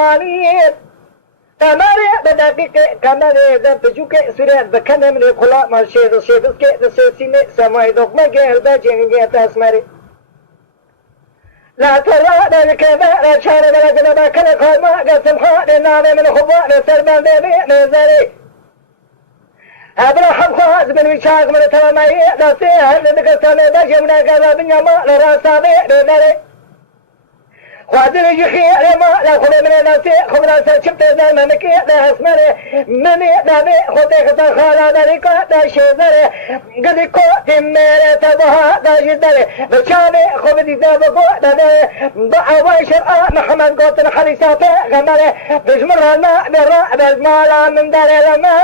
مالي تماري بدقيقة كمالي دبجوك سوريا بكنا من الخلا ما شيء شيء دسيسين سماي دوك ما جهل بجنجة تسمري لا ترى ذلك ما شان ولا جنب كل خما قسم خان نام من خبار سلمان بني نزري أبراهيم خاز بن وشاق من تمامي دسيه لذلك سنة بجمنا كذا بنيما لراسه بنزري خادر يخي لما لا خذ من الناس خبر شفت زمان مكي لا اسمره مني دابي خذ خالا ذلك دا شزره قد كو تمر تبها دا جدره بشاني خذ دي دابو دا دعوا شرع محمد قوت حريسات غمره بجمر الماء بالراء بالمال من دار لما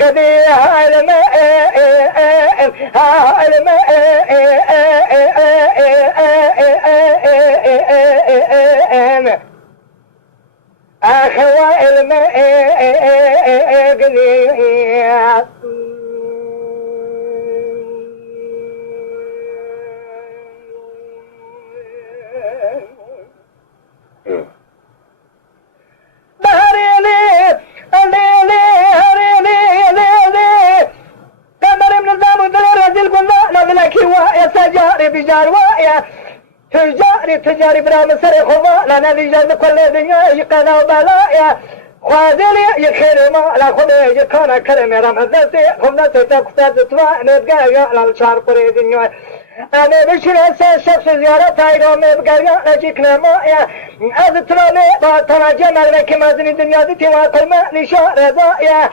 قدي هالماء أخوة الماء قدي تجاري برا مسر خما لنا نجد كل الدنيا يقنا وبلايا خاذلي يخير ما لا خذ يكون كلمة رمزتي خمنا ستكتب توا نبقى على الشعر قريدين أنا بشر شخص زيارة تايرو نبقى نجيكنا ما يا أذترني باتنا جمال كما زين الدنيا دي توا كلمة نشار ضايا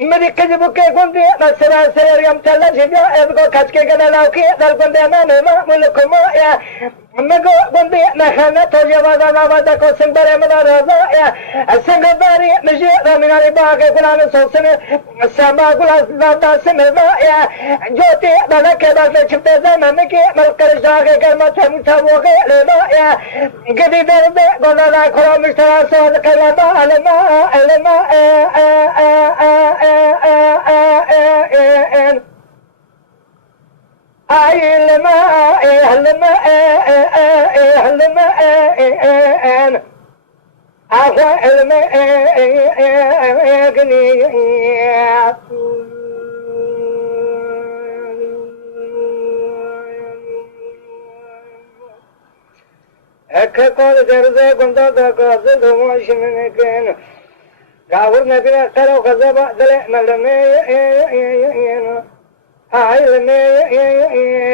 مدي كذبك كنتي مسرا سير يوم تلا جدا ابغى كاتك كذا لاوكي دل كنتي أنا ما ملكم يا مگو بندی نخانه تو جواز نوازه کو سنبره مدار رضا سنگباری مجی رمیناری باغ گلان سوسن سما گلاس دادا سمزا جوتی بلکه بلکه چپته زمان کی ملکر جاگه گرما تم تموگه لما گدی درد گلالا خرا مشترا سوز کلما علما أكثر درزة كنت تقاصد ومشمنكين قاور نبينا قالوا كذبا دلنا لمي هاي لمي